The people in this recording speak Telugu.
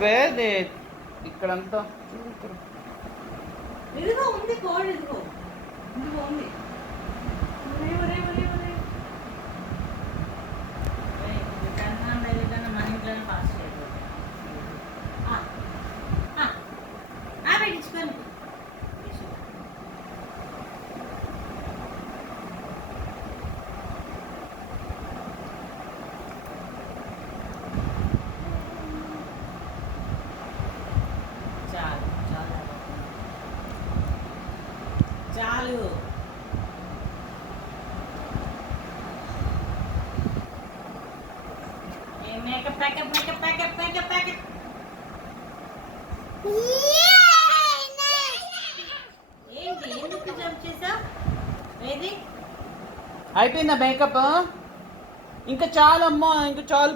వేది ఇక్కడంతా ఇదిగో ఉంది కోడ్, ఇదిగో ఇదిగో ఉంది. మన ఇంట్లోనే ఫాస్ట్ పెట్టించుకోండి. చాలు చాలు చాలు. Makeup pack up makeup pack up makeup pack up. ఏంటి ఎందుకు జంప్ చేసావు? ఏది అయిపోయిందా మేకప్? ఇంకా చాలు అమ్మా, ఇంకా చాలు.